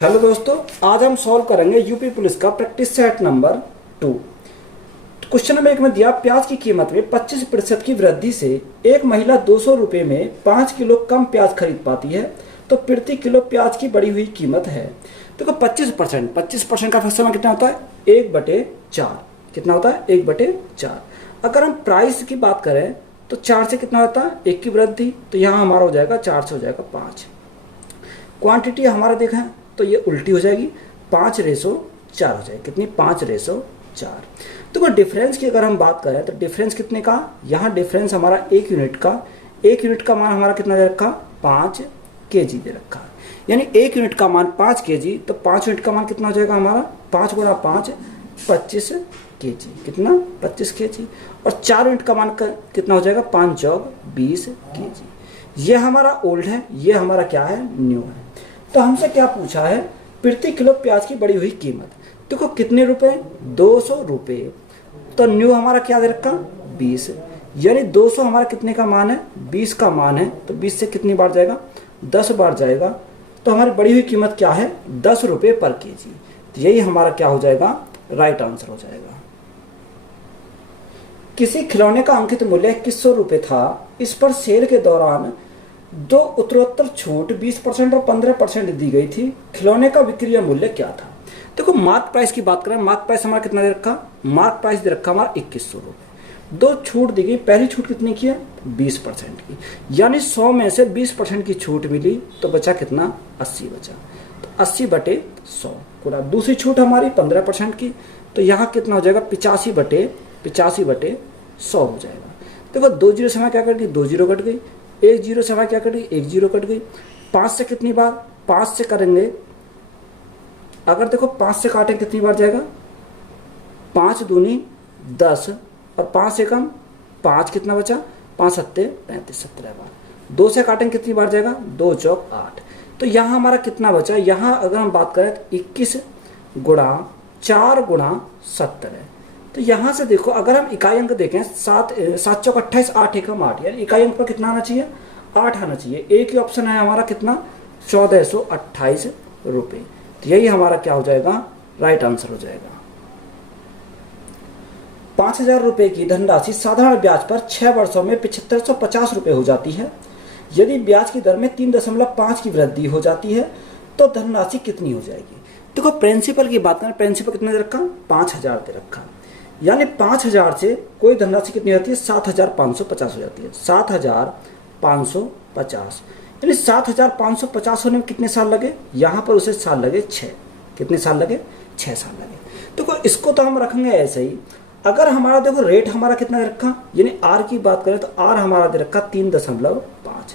Hello दोस्तों, आज हम सॉल्व करेंगे यूपी पुलिस का practice set number 2। Question number 1 में दिया प्याज की कीमत में 25% की वृद्धि से एक महिला 200 रुपये में 5 किलो कम प्याज खरीद पाती है, तो प्रति किलो प्याज की बढ़ी हुई कीमत है। देखो 25% का फैक्टर कितना होता है 1/4। कितना होता है 1/4। अगर हम प्राइस की बात करें तो 4 से कितना होता है 1 की वृद्धि, तो यहाँ हमारा हो जाएगा 4 से हो जाएगा 5। क्वांटिटी हमारा देखा तो ये उल्टी हो जाएगी, 5:4 हो जाएगी। कितनी 5:4। तो डिफरेंस की अगर हम बात करें तो डिफरेंस कितने का, यहाँ डिफरेंस हमारा 1 यूनिट का। 1 यूनिट का मान हमारा कितना दे रखा 5 kg दे रखा है, यानी 1 यूनिट का मान 5 kg, तो 5 यूनिट का मान कितना हो जाएगा हमारा 5 × 5 25 kg। कितना 25 kg। और 4 यूनिट का मान कितना हो जाएगा 5 चौक 20 kg। ये हमारा ओल्ड है, ये हमारा क्या है न्यू है। तो हमसे क्या पूछा है प्रति किलो प्याज की बढ़ी हुई कीमत। देखो कितने रुपए 200 रुपये, तो न्यू हमारा क्या दे रखा 20, यानी 200 हमारा कितने का मान है 20 का मान है, तो 20 से कितनी बार जाएगा 10 बार जाएगा, तो हमारी बढ़ी हुई कीमत क्या है 10 रुपये पर केजी। तो यही हमारा क्या हो जाएगा राइट आंसर हो जाएगा। किसी खिलौने का अंकित मूल्य 2100 रुपये था, इस पर सेल के दौरान 2 उत्तरोत्तर छूट 20% और 15% दी गई थी। खिलौने का विक्रय मूल्य क्या था। देखो मार्क प्राइस की बात करें, मार्क प्राइस हमारा कितना दे रखा, मार्क प्राइस दे रखा हमारा 2100 रुपये। 2 छूट दी गई, पहली छूट कितनी की है 20% की, यानी 100 में से 20% की छूट मिली, तो बचा कितना 80 बचा, तो 80/100 गुणा दूसरी छूट हमारी 15% की, तो यहाँ कितना हो जाएगा 85/100 हो जाएगा। देखो 2 जीरो से हमारा क्या कट गई 2 जीरो कट गई, 1 जीरो से हमारा क्या कट गई 1 जीरो कट गई। 5 से कितनी बार 5 से करेंगे, अगर देखो 5 से काटें कितनी बार जाएगा 5 दूनी 10 और 5 से कम 5, कितना बचा 5 सत्ते 35 17 बार। 2 से काटें कितनी बार जाएगा 2 चौक 8, तो यहाँ हमारा कितना बचा, यहाँ अगर हम बात करें तो 21 × 4 × 70 है। तो यहाँ से देखो अगर हम इकाई अंक देखें 7 चौक 28 8 एकम 8, यानी इकाई अंक पर कितना आना चाहिए 8 आना चाहिए। एक ही ऑप्शन है हमारा कितना 1428 रुपये। तो यही हमारा क्या हो जाएगा राइट आंसर हो जाएगा। 5000 रुपये की धनराशि साधारण ब्याज पर 6 वर्षों में 7550 रुपये हो जाती है। यदि ब्याज की दर में 3.5 की वृद्धि हो जाती है तो धनराशि कितनी हो जाएगी। देखो प्रिंसिपल की बात करें, प्रिंसिपल कितने दे रखा 5000 दे रखा, यानी 5000 से कोई धनराशि कितनी होती है 7550 हो जाती है। 7550, यानी 7550 होने में कितने साल लगे, यहाँ पर उसे साल लगे 6। कितने साल लगे 6 साल लगे। देखो इसको तो हम रखेंगे ऐसे ही। अगर हमारा देखो रेट हमारा कितना दे रखा, यानी आर की बात करें तो आर हमारा दे रखा 3.5,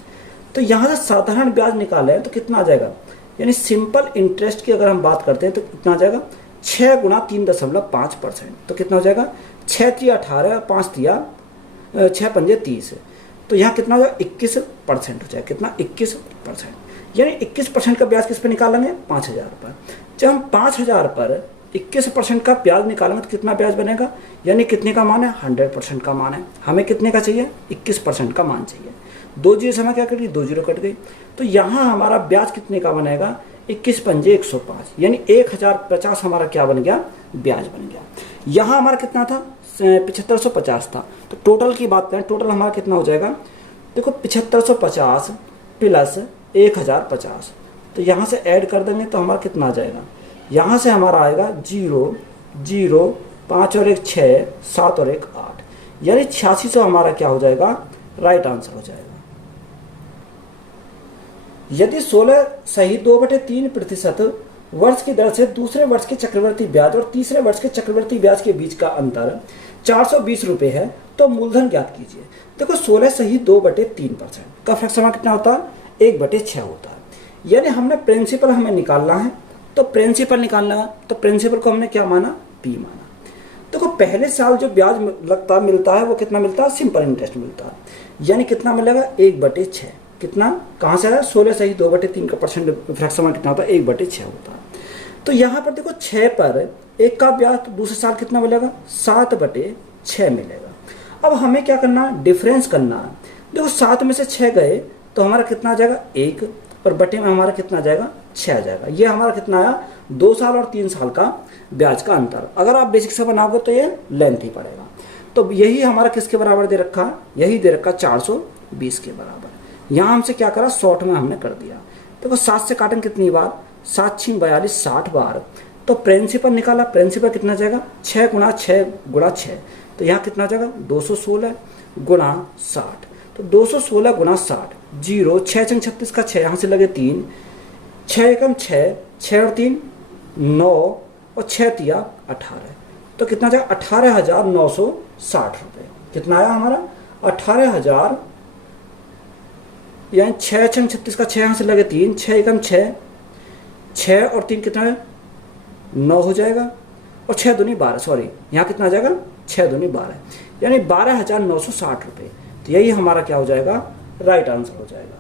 तो यहाँ से साधारण ब्याज निकाले तो कितना आ जाएगा, यानी सिंपल इंटरेस्ट की अगर हम बात करते हैं तो कितना आ जाएगा 6 × 3.5%, तो कितना हो जाएगा 6 × 18 और 5 × 6 × 5 = 30, तो यहाँ कितना हो जाएगा 21% हो जाएगा। कितना 21%, यानी 21% का ब्याज किस पे निकालेंगे 5000 पर। जब हम 5000 पर 21% का ब्याज निकालेंगे तो कितना ब्याज बनेगा, यानी कितने का मान है 100% का मान है। हमें कितने का चाहिए 21% का मान चाहिए। 2 जीरो से हमें क्या कट गई 2 जीरो कट गई, तो यहाँ हमारा ब्याज कितने का बनेगा 21 × 5 = 105, यानी 1050 हमारा क्या बन गया ब्याज बन गया। यहाँ हमारा कितना था 7550 था, तो टोटल की बात करें टोटल हमारा कितना हो जाएगा, देखो 7550 प्लस 1050, तो यहाँ से ऐड कर देंगे तो हमारा कितना आ जाएगा, यहाँ से हमारा आएगा 0 0 5 और 1 6 7 और 1 8, यानी 8600 हमारा क्या हो जाएगा राइट आंसर हो जाएगा। यदि 16 सही 2/3% वर्ष की दर से दूसरे वर्ष के चक्रवर्ती ब्याज और तीसरे वर्ष के चक्रवर्ती ब्याज के बीच का अंतर 420 रुपये है, तो मूलधन ज्ञात कीजिए। देखो 16 सही 2/3% का फ्रैक्शन कितना होता है 1/6 होता है, यानी हमने प्रिंसिपल हमें निकालना है, तो प्रिंसिपल निकालना है, तो प्रिंसिपल को हमने क्या माना P माना। देखो पहले साल जो ब्याज लगता मिलता है वो कितना मिलता है सिंपल इंटरेस्ट मिलता है, यानी कितना मिलेगा 1/6। कितना कहाँ से आया 16 सही 2/3 का परसेंट फ्रैक्शन कितना होता है 1/6 होता है। तो यहाँ पर देखो 6 पर 1 का ब्याज, तो दूसरे साल कितना मिलेगा 7/6 मिलेगा। अब हमें क्या करना है डिफरेंस करना है। देखो 7 में से 6 गए तो हमारा कितना आ जाएगा 1, और बटे में हमारा कितना आ जाएगा 6 आ जाएगा। ये हमारा कितना आया, 2 साल और 3 साल का ब्याज का अंतर। अगर आप बेसिक से बनाओगे तो ये लेंथ ही पड़ेगा। तो यही हमारा किसके बराबर दे रखा, यही दे रखा 420 के बराबर। यहाँ हमसे क्या करा, शॉर्ट में हमने कर दिया। देखो 7 से काटेंगे कितनी बार, 7 6 42, 60 बार। तो प्रिंसिपल निकाला, प्रिंसिपल कितना जाएगा, 6 गुणा 6 गुणा 6। तो यहाँ कितना जाएगा, 216 गुणा 60। तो 216 गुणा 60, 0 6 छंग 36 का 6, यहाँ से लगे 3, 6 एकम 6, 6 और 3 9 और 6 तिया 18। तो कितना जाएगा, 18,960 रुपये। कितना आया हमारा, 18,000, यानी 6 छंग 36 का 6, यहाँ से लगे 3, 6 एकम 6, 6 और 3 कितना है, 9 हो जाएगा, और 6 दूनी 12, सॉरी यहाँ कितना आ जाएगा, 6 दूनी 12, यानी 12,960 रुपये। तो यही हमारा क्या हो जाएगा, राइट आंसर हो जाएगा।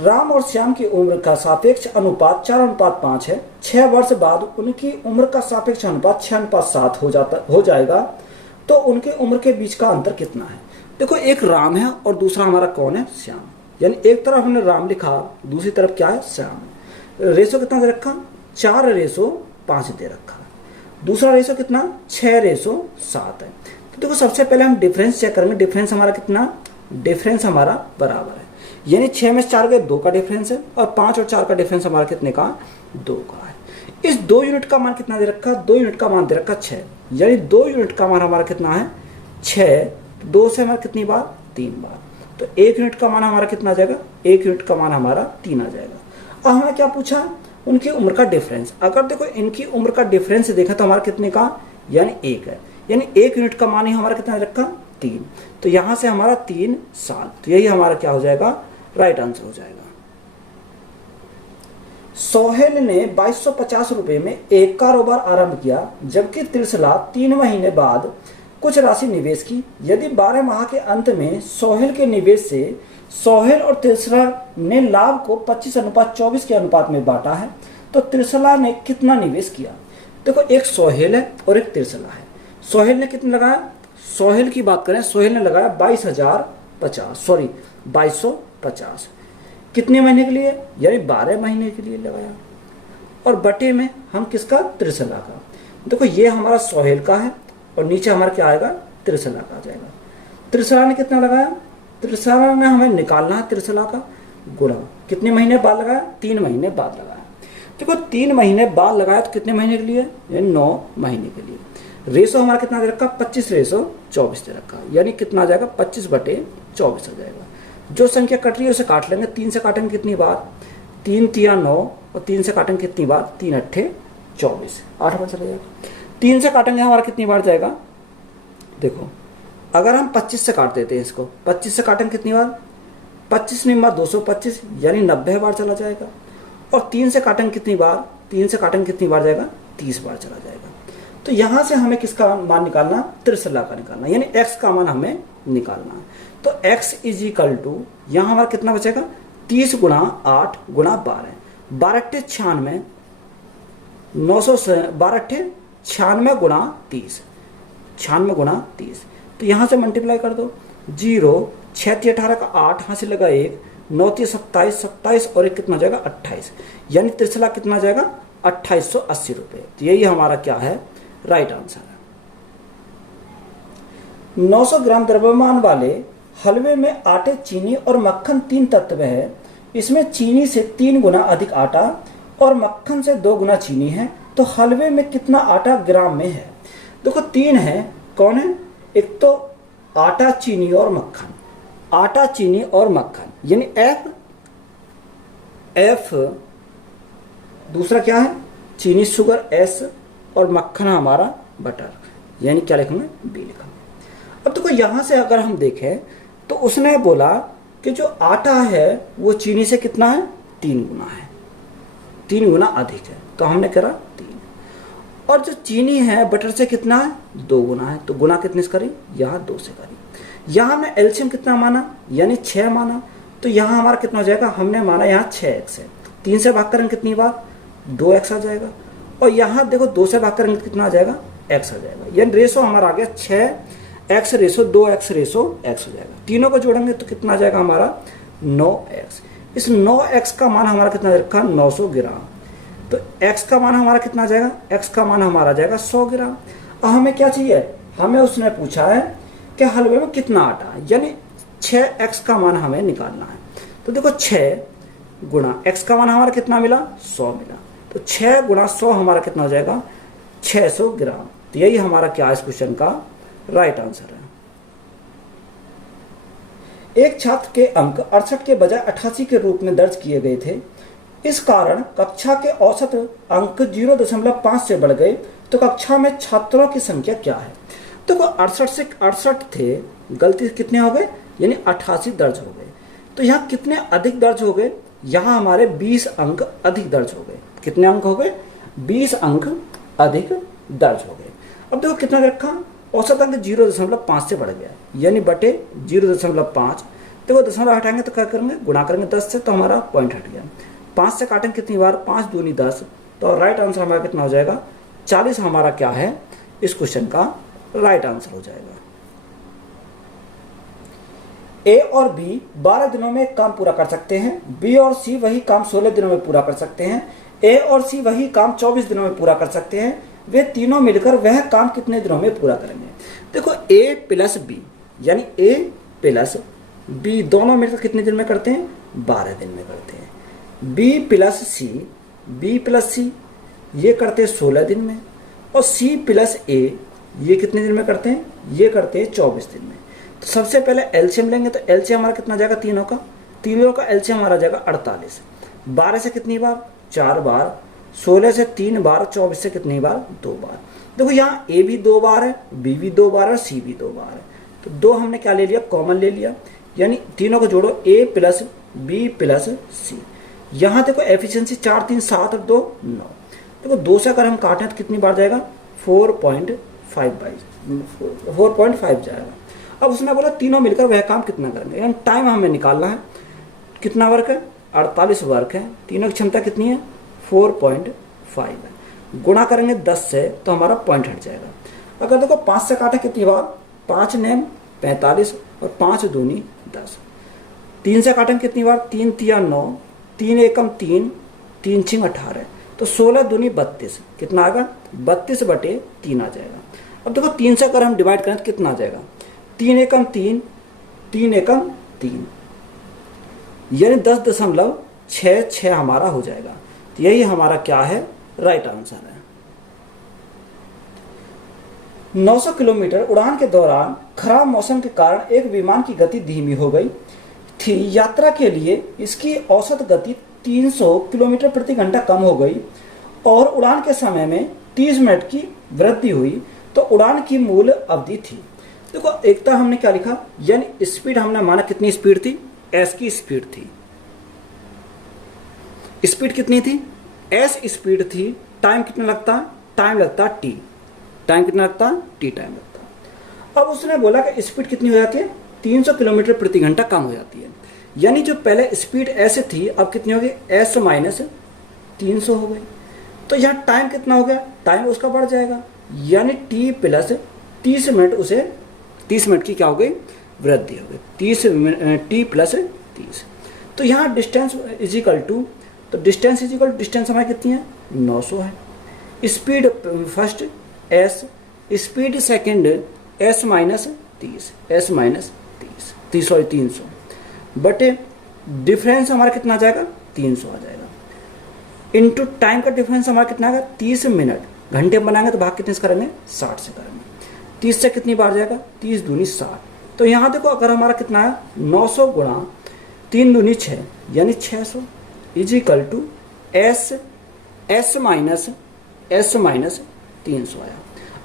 राम और श्याम की उम्र का सापेक्ष अनुपात 4:5 है। 6 वर्ष बाद उनकी उम्र का सापेक्ष अनुपात 6:7 हो जाएगा। तो उनके उम्र के बीच का अंतर कितना है। देखो एक राम है और दूसरा हमारा कौन है, श्याम। यानी एक तरफ हमने राम लिखा, दूसरी तरफ क्या है, श्याम। रेशो कितना दे रखा, 4:5 दे रखा। दूसरा रेशो कितना, 6:7 है। तो देखो सबसे पहले हम डिफरेंस चेक करेंगे। डिफरेंस हमारा कितना, डिफरेंस हमारा बराबर है, यानी 6 में से 4 गए 2 का डिफरेंस है, और 5 और 4 का डिफरेंस हमारा कितने का, 2 का है। इस 2 यूनिट का मान कितना दे रखा, 2 यूनिट का मान दे रखा 6, यानी 2 यूनिट का मान हमारा कितना है, 6। 2 से हमारा कितनी बार, 3 बार। तो 1 यूनिट का मान हमारा कितना आ जाएगा, 1 यूनिट का मान हमारा 3 आ जाएगा। अब हमें क्या पूछा, उनकी उम्र का डिफरेंस। अगर देखो इनकी उम्र का डिफरेंस देखा तो हमारा कितने का, यानी 1 है, यानी 1 यूनिट का मान ही हमारा कितना दे रखा, 3। तो यहां से हमारा 3 साल। तो यही हमारा क्या हो जाएगा, राइट आंसर हो जाएगा। सोहेल ने 2250 रुपए में एक कारोबार आरंभ किया, जबकि त्रिशला 3 महीने बाद कुछ राशि निवेश की। यदि 12 माह के अंत में सोहेल के निवेश से सोहेल और त्रिशला ने लाभ को 25:24 के अनुपात में बांटा है, तो त्रिशला ने कितना निवेश किया। देखो एक सोहेल है और एक त्रिशला है। सोहेल ने कितना लगाया, सोहेल की बात करें, सोहेल ने लगाया 2250, कितने महीने के लिए, यानी 12 महीने के लिए लगाया। और बटे में हम किसका, त्रिशला का। देखो ये हमारा सोहेल का है और नीचे हमारा क्या आएगा, त्रिशला का आ जाएगा। त्रिशला ने कितना लगाया, त्रिशला ने हमें निकालना है त्रिशला का गुणा, कितने महीने बाद लगाया, 3 महीने बाद लगाया। देखो 3 महीने बाद लगाया तो कितने महीने के लिए, यानी 9 महीने के लिए। रेशो हमारा कितना दे रखा, 25:24 दे रखा, यानी कितना आ जाएगा, 25/24 आ जाएगा। जो संख्या कट रही है उसे काट लेंगे। 3 से काटेंगे कितनी बार, 3 तिया 9, और 3 से काटेंगे कितनी बार, 3 8 24, 8 बार चला जाएगा। 3 से काटेंगे हमारा कितनी बार जाएगा, देखो अगर हम 25 से काट देते हैं इसको, 25 से काटेंगे कितनी बार, 25 में 225, यानी 90 बार चला जाएगा। और 3 से काटेंगे कितनी बार, 3 से काटेंगे कितनी बार जाएगा, 30 बार चला जाएगा। तो यहां से हमें किसका मान निकालना, त्रिशला का निकालना, यानी x का मान हमें निकालना है। तो x = यहां हमारा कितना बचेगा, 30 गुणा 8 गुणा 12, 12 × 96, 12 × 96 गुणा 30, 96 गुणा 30। तो यहां से मल्टीप्लाई कर दो, 0 6 × 18 का 8, यहां से लगा 1, 9 × 27, 27 और 1 कितना जाएगा, 28, यानी त्रिशला कितना जाएगा, 2880 रुपये। तो यही हमारा क्या है, राइट आंसर है। 900 ग्राम द्रव्यमान वाले हलवे में आटे, चीनी और मक्खन 3 तत्व है। इसमें चीनी से 3 गुना अधिक आटा और मक्खन से 2 गुना चीनी है, तो हलवे में कितना आटा ग्राम में है। देखो 3 है, कौन है, एक तो आटा, चीनी और मक्खन। आटा, चीनी और मक्खन, यानी F, दूसरा क्या है, चीनी शुगर S, और मक्खन हमारा बटर, यानी क्या लिखेंगे, B लिखेंगे। अब देखो यहां से अगर हम देखें तो उसने बोला कि जो आटा है वो चीनी से कितना है, 3 गुना है, 3 गुना अधिक है, तो हमने करा 3। और जो चीनी है बटर से कितना है, 2 गुना है, तो गुना कितने से करी, यहाँ 2 से करी। यहाँ हमने एलसीएम कितना माना, यानी 6 माना, तो यहाँ हमारा कितना हो जाएगा, हमने माना यहाँ 6x है, 3 से भाग करेंगे कितनी बार, 2x आ जाएगा। और यहाँ देखो 2 से भाग करेंगे कितना आ जाएगा, x आ जाएगा, यानी रेशो हमारा आ गया 6x/2x/x हो जाएगा। तीनों को जोड़ेंगे तो कितना आ जाएगा हमारा, 9x, इस 9x का मान हमारा कितना रखा, 900 ग्राम। तो x का मान हमारा कितना आ जाएगा, x का मान हमारा आ जाएगा 100 ग्राम। अब हमें क्या चाहिए, हमें उसने पूछा है कि हलवे में कितना आटा है, यानी 6x का मान हमें निकालना है। तो देखो 6 गुणा x का मान हमारा कितना मिला, 100 मिला। तो 6 गुणा 100 हमारा कितना हो जाएगा, 600 ग्राम। तो यही हमारा क्या है इस क्वेश्चन का राइट आंसर है। एक छात्र के अंक 68 के बजाय 88 के रूप में दर्ज किए गए थे। इस कारण कक्षा के औसत अंक 0.5 से बढ़ गए। तो कक्षा में छात्रों की संख्या क्या है। तो 68 से 68 थे, गलती कितने हो गए, यानी 88 दर्ज हो गए। तो यहाँ कितने अधिक दर्ज हो गए, यहाँ हमारे 20 अंक अधिक दर्ज हो गए। कितने अंक हो गए, 20 अंक अधिक दर्ज हो गए। अब देखो कितना रखा, औसत अंक 0.5 से बढ़ गया, यानी बटे 0.5। देखो दशमलव हटाएंगे तो क्या करेंगे, गुणा करेंगे 10 से, तो हमारा पॉइंट हट गया। 5 से काटेंगे कितनी बार, 5 दूनी 10। तो राइट आंसर हमारा कितना हो जाएगा, 40 हमारा क्या है इस क्वेश्चन का राइट आंसर हो जाएगा। ए और बी 12 दिनों में एक काम पूरा कर सकते हैं। बी और सी वही काम 16 दिनों में पूरा कर सकते हैं। ए और सी वही काम 24 दिनों में पूरा कर सकते हैं। वे तीनों मिलकर वह काम कितने दिनों में पूरा करेंगे। देखो ए प्लस बी, यानी ए प्लस बी दोनों मिलकर कितने दिन में करते हैं, 12 दिन में करते हैं। बी प्लस सी ये करते हैं 16 दिन में। और सी प्लस ए ये कितने दिन में करते हैं, ये करते हैं 24 दिन में। तो सबसे पहले एलसीएम लेंगे, तो एलसीएम हमारा कितना जाएगा, तीनों का एलसीएम हमारा जाएगा 48। 12 से कितनी बार, 4 बार। 16 से 3 बार। 24 से कितनी बार, 2 बार। देखो यहाँ ए भी 2 बार है, बी भी 2 बार है, सी भी 2 बार है। तो 2 हमने क्या ले लिया, कॉमन ले लिया, यानी तीनों को जोड़ो, ए प्लस बी प्लस सी। यहाँ देखो एफिशिएंसी 4 3 7 और 2 9। देखो 2 से अगर हम काटें तो कितनी बार जाएगा, 4.5 जाएगा। अब उसने बोला तीनों मिलकर वह काम कितना करेंगे, यानी टाइम हमें निकालना है। कितना वर्क है, 48 वर्क है। तीनों की क्षमता कितनी है, 4.5 है। गुणा करेंगे 10 से तो हमारा पॉइंट हट जाएगा। अगर देखो 5 से काटे कितनी बार, 5 नेम 45 और 5 दूनी 10। 3 से काटेंगे कितनी बार, 3 तिया 9, 3 एकम 3, 3 छिंग 18। तो 16 दूनी 32, कितना आएगा, 32 बटे 3 आ जाएगा। अब देखो 3 से अगर हम डिवाइड करें तो कितना आ जाएगा, 3 एकम 3, 3 एकम 3, यानी 10.66 हमारा हो जाएगा। तो यही हमारा क्या है राइट आंसर है। 900 किलोमीटर उड़ान के दौरान खराब मौसम के कारण एक विमान की गति धीमी हो गई थी। यात्रा के लिए इसकी औसत गति 300 किलोमीटर प्रति घंटा कम हो गई और उड़ान के समय में 30 मिनट की वृद्धि हुई। तो उड़ान की मूल अवधि थी। देखो एकता हमने क्या लिखा, यानी स्पीड हमने माना कितनी स्पीड थी, एस की स्पीड थी। स्पीड कितनी थी, एस स्पीड थी। टाइम कितना लगता, टाइम लगता टी। टाइम कितना लगता, टी टाइम लगता। अब उसने बोला कि स्पीड कितनी हो जाती है, 300 किलोमीटर प्रति घंटा कम हो जाती है। यानी जो पहले स्पीड एस थी अब कितनी हो गई, एस माइनस 300 हो गई। तो यहाँ टाइम कितना हो गया, टाइम उसका बढ़ जाएगा, यानी टी प्लस 30 मिनट, उसे 30 मिनट की क्या हो गई, वृद्धि हो गई। 30 टी प्लस 30। तो यहाँ डिस्टेंस इज इक्वल टू, तो distance is equal to distance हमारी कितनी है, 900 है। Speed first s, speed second s minus 30, s minus 300 बटे डिफरेंस हमारा कितना आ जाएगा, 300 आ जाएगा। इनटू टाइम का डिफरेंस हमारा कितना आएगा, 30 मिनट। घंटे में बनाएंगे तो भाग कितने से करेंगे, 60 से करेंगे। 30 से कितनी बार जाएगा, 30 दूनी 60। तो यहाँ देखो अगर हमारा कितना है, 900 गुणा 3 दूनी 6, यानी 600 is equal to s minus 300 आया।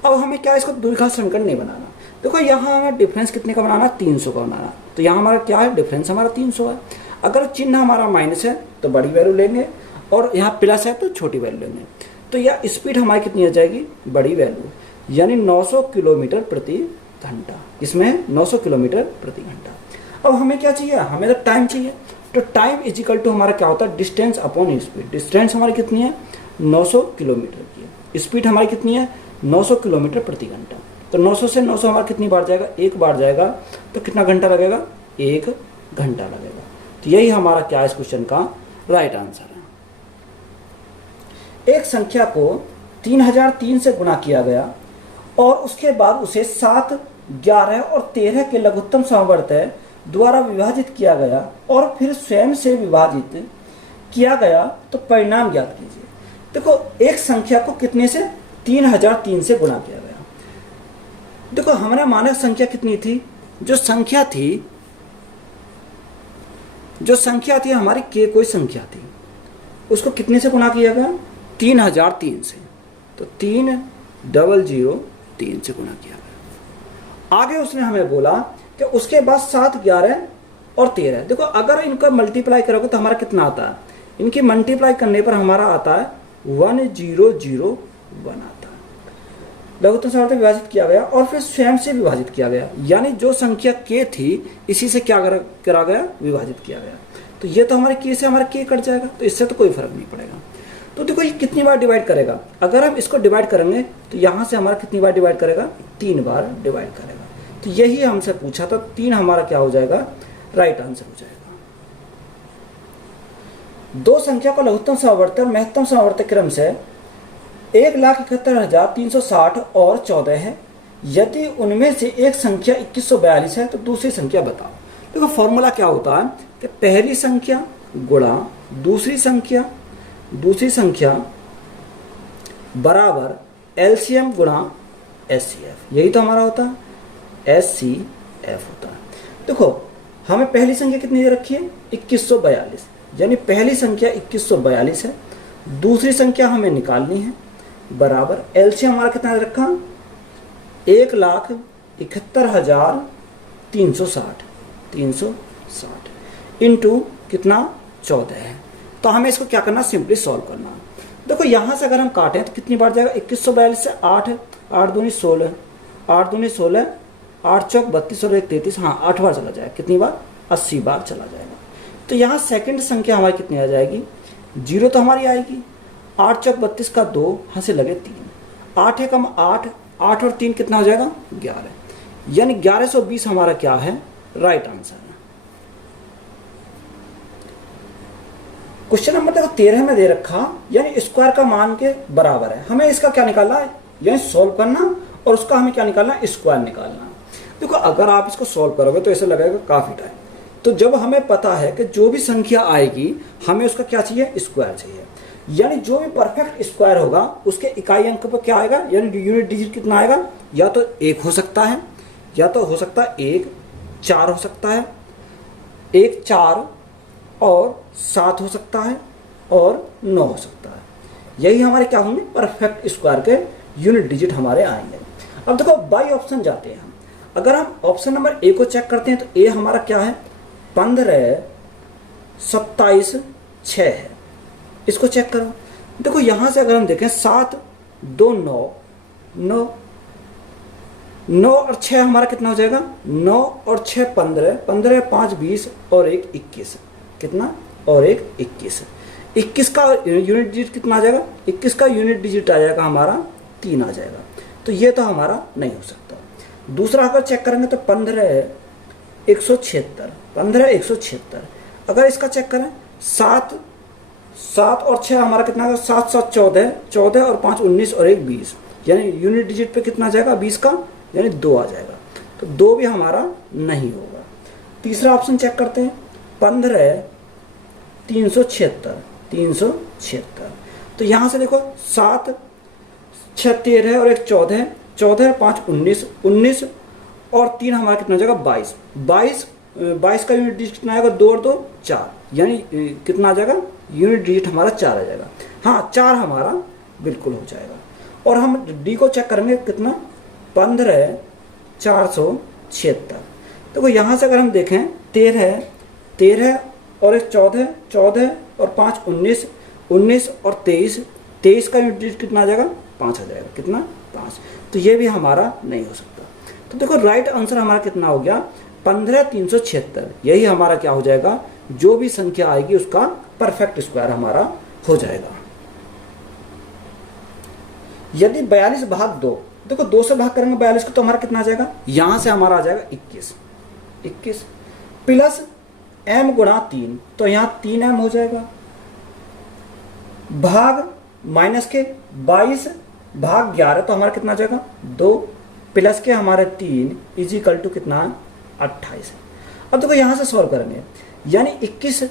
अब हमें क्या इसको द्विघात समीकरण नहीं बनाना। देखो यहाँ हमें डिफरेंस कितने का बनाना, 300 का बनाना। तो यहाँ हमारा क्या है, डिफरेंस हमारा 300 है। अगर चिन्ह हमारा माइनस है तो बड़ी वैल्यू लेंगे, और यहाँ प्लस है तो छोटी वैल्यू लेंगे। तो यह स्पीड हमारी कितनी आ जाएगी, बड़ी वैल्यू, यानी 900 किलोमीटर प्रति घंटा। इसमें 900 किलोमीटर प्रति घंटा। अब हमें क्या चाहिए, हमें तो टाइम चाहिए। तो टाइम इज इक्वल टू हमारा क्या होता है, डिस्टेंस अपॉन स्पीड। डिस्टेंस हमारी कितनी है, 900 किलोमीटर की है। स्पीड हमारी कितनी है, 900 किलोमीटर प्रति घंटा। तो 900 से 900 हमारा कितनी बार जाएगा, एक बार जाएगा। तो कितना घंटा लगेगा, 1 घंटा लगेगा। तो तो यही हमारा क्या है इस क्वेश्चन का राइट आंसर है। एक संख्या को 3003 से गुणा किया गया और उसके बाद उसे 7, 11 और 13 के लघुत्तम समवर्तय द्वारा विभाजित किया गया और फिर स्वयं से विभाजित किया गया तो परिणाम ज्ञात कीजिए। देखो एक संख्या को कितने से 3003 से गुणा किया गया। देखो हमारा मानक संख्या कितनी थी, जो संख्या थी हमारी के कोई संख्या थी, उसको कितने से गुणा किया गया 3003 से, तो 3003 से गुणा किया गया। आगे उसने हमें बोला कि उसके बाद 7, 11 और 13। देखो अगर इनका मल्टीप्लाई करोगे तो हमारा कितना आता है, इनकी मल्टीप्लाई करने पर हमारा आता है 1001 आता है। लघुत्तम समवर्तय विभाजित किया गया और फिर स्वयं से विभाजित किया गया, यानी जो संख्या के थी इसी से क्या करा गया, विभाजित किया गया। तो ये तो हमारे के से हमारा के कट जाएगा, तो इससे तो कोई फर्क नहीं पड़ेगा। तो देखो ये कितनी बार डिवाइड करेगा, अगर हम इसको डिवाइड करेंगे तो यहाँ से हमारा कितनी बार डिवाइड करेगा, 3 बार डिवाइड करेगा। तो यही हमसे पूछा था, 3 हमारा क्या हो जाएगा, राइट आंसर हो जाएगा। दो संख्या का लघुत्तम समवर्तय और महत्तम समवर्तय क्रम से 1,71,360 और 14 है। यदि उनमें से एक संख्या 2142 है तो दूसरी संख्या बताओ। देखो फॉर्मूला क्या होता है कि पहली संख्या गुणा दूसरी संख्या बराबर एलसीएम गुणा एचसीएफ, यही तो हमारा होता है, एचसीएफ होता है। देखो हमें पहली संख्या कितनी दे रखी है 2142, यानी पहली संख्या 2142 है, दूसरी संख्या हमें निकालनी है, बराबर एलसीएम हमारा कितना दे रखा 1,71,360 इंटू कितना 14 है। तो हमें इसको क्या करना, सिंपली सॉल्व करना। देखो यहां से अगर हम काटें तो कितनी बार जाएगा, 2142 से 8, 8 दूनी 16, 8 दूनी 16, 8 चौक 32 और 1 33, हाँ 8 बार चला जाएगा, कितनी बार 80 बार चला जाएगा। तो यहाँ सेकंड संख्या हमारी कितनी आ जाएगी, 0 तो हमारी आएगी, 8 चौक 32 का 2, हाँ से लगे 3, 8 है कम 8, 8 और 3 कितना हो जाएगा 11, यानी 1120 हमारा क्या है, राइट आंसर है। क्वेश्चन नंबर देखो 13 में दे रखा, यानी स्क्वायर का मान के बराबर है, हमें इसका क्या निकालना है, यानी सॉल्व करना, और उसका हमें क्या निकालना है, स्क्वायर निकालना। देखो अगर आप इसको सॉल्व करोगे तो ऐसा लगेगा काफी टाइम, तो जब हमें पता है कि जो भी संख्या आएगी हमें उसका क्या चाहिए, स्क्वायर चाहिए, यानी जो भी परफेक्ट स्क्वायर होगा उसके इकाई अंक पर क्या आएगा, यानी यूनिट डिजिट कितना आएगा, या तो 1 हो सकता है, या तो हो सकता है 1, 4 हो सकता है, 1, 4 और 7 हो सकता है, और 9 हो सकता है। यही हमारे क्या होंगे, परफेक्ट स्क्वायर के यूनिट डिजिट हमारे आएंगे। अब देखो बाई ऑप्शन जाते हैं हम, अगर हम ऑप्शन नंबर ए को चेक करते हैं तो ए हमारा क्या है 15, 27, 6 है। इसको चेक करो, देखो यहां से अगर हम देखें 7, 2, 9, 9 और 6 हमारा कितना हो जाएगा, 9 और 6 15, 15, 5 20 और 1 21, कितना, और 1 21, 21 का यूनिट डिजिट कितना आ जाएगा, 21 का यूनिट डिजिट आ जाएगा हमारा 3 आ जाएगा। तो ये तो हमारा नहीं हो सकता। दूसरा अगर चेक करेंगे तो 15, 176, 15, 176। अगर इसका चेक करें 7 और 6 हमारा कितना आएगा, 7, 7 14, 14 और 5 19 और 1 20, यानी यूनिट डिजिट पे कितना आ जाएगा 20 का, यानी 2 आ जाएगा। तो 2 भी हमारा नहीं होगा। तीसरा ऑप्शन चेक करते हैं 15, 376। तो यहाँ से देखो 7, 6 13 और 1 14, 14 5 19, 19 और 3 हमारा कितना हो जाएगा 22, 22 का यूनिट डिजिट कितना आएगा, 2 और 2 4, यानी कितना आ जाएगा, यूनिट डिजिट हमारा 4 आ जाएगा। हाँ 4 हमारा बिल्कुल हो जाएगा। और हम डी को चेक करेंगे कितना, 15, 476। देखो यहाँ से अगर हम देखें 13 और 1 14, 14 और 5 19, 19 और 23, 23 का यूनिट डिजिट कितना आ जाएगा, 5 आ जाएगा, कितना 5। तो ये भी हमारा नहीं हो सकता। तो देखो राइट आंसर हमारा कितना हो गया, 15, 376। यही हमारा क्या हो जाएगा, जो भी संख्या आएगी उसका परफेक्ट स्क्वायर हमारा हो जाएगा। यदि 42 भाग 2, देखो 2 से भाग करेंगे 42 को तो हमारा कितना आ जाएगा, यहां से हमारा आ जाएगा 21 प्लस m गुणा 3, तो यहाँ 3m हो जाएगा, भाग माइनस के 22 भाग 11, तो हमारा कितना आ जाएगा 2, प्लस के हमारे 3 इज इक्वल टू कितना 28। अब देखो यहाँ से सॉल्व करेंगे, यानी 21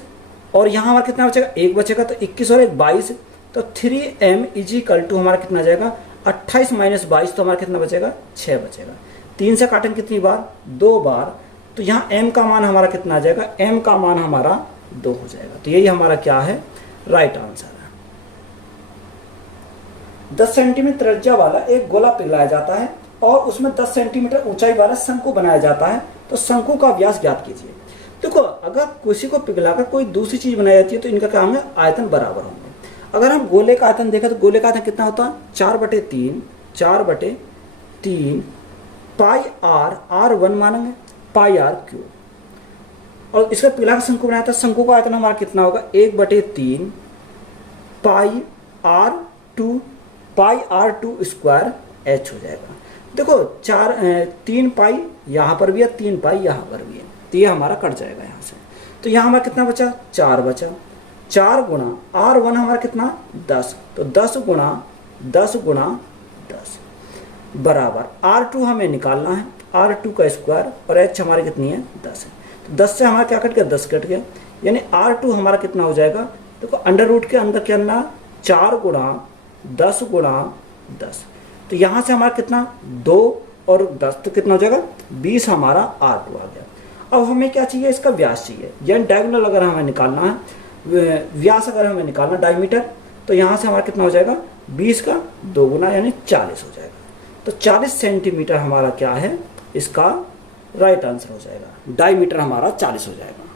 और यहाँ हमारा कितना बचेगा 1 बचेगा, तो 21 और 1 22, तो 3m इज इक्वल टू हमारा कितना जाएगा 28 माइनस 22, तो हमारा कितना बचेगा 6 बचेगा। 3 से काटेंगे कितनी बार 2 बार, तो यहाँ m का मान हमारा कितना आ जाएगा, m का मान हमारा 2 हो जाएगा। तो यही हमारा क्या है, राइट आंसर है। 10 सेंटीमीटर त्रिज्या वाला एक गोला पिघलाया जाता है और उसमें 10 सेंटीमीटर ऊंचाई वाला शंकु बनाया जाता है, तो शंकु का व्यास ज्ञात कीजिए। देखो अगर किसी को पिघलाकर कोई दूसरी चीज बनाई जाती है तो इनका क्या होंगे, आयतन बराबर होंगे। अगर हम गोले का आयतन देखें तो गोले का आयतन कितना होता है 4/3 पाई r 1 मानेंगे, पाई r क्यूब। और इसका पिघला का शंकु बनाया था, शंकु का आयतन हमारा कितना होगा 1/3 पाई r2 स्क्वायर h हो जाएगा। देखो 3 पाई यहाँ पर भी है, 3 पाई यहाँ पर भी है, तो ये हमारा कट जाएगा यहाँ से। तो यहाँ हमारा कितना बचा 4 बचा, 4 गुणा r1 हमारा कितना 10, तो 10 गुणा 10 बराबर r2 हमें निकालना है, r2 का स्क्वायर, और h हमारी कितनी है 10 है। तो 10 से हमारा क्या कट गया 10 कट गया, यानी r2 हमारा कितना हो जाएगा, देखो अंडर रूट के अंदर क्या ना 4 गुणा 10, तो यहाँ से हमारा कितना 2 और 10, तो कितना हो जाएगा 20 हमारा r2 आ गया। अब हमें क्या चाहिए, इसका व्यास चाहिए, यानी डायगोनल अगर हमें निकालना है, व्यास अगर हमें निकालना डायमीटर, तो यहाँ से हमारा कितना हो जाएगा 20 का 2 गुना यानी 40 हो जाएगा। तो 40 सेंटीमीटर हमारा क्या है, इसका राइट आंसर हो जाएगा, डायमीटर हमारा 40 हो जाएगा।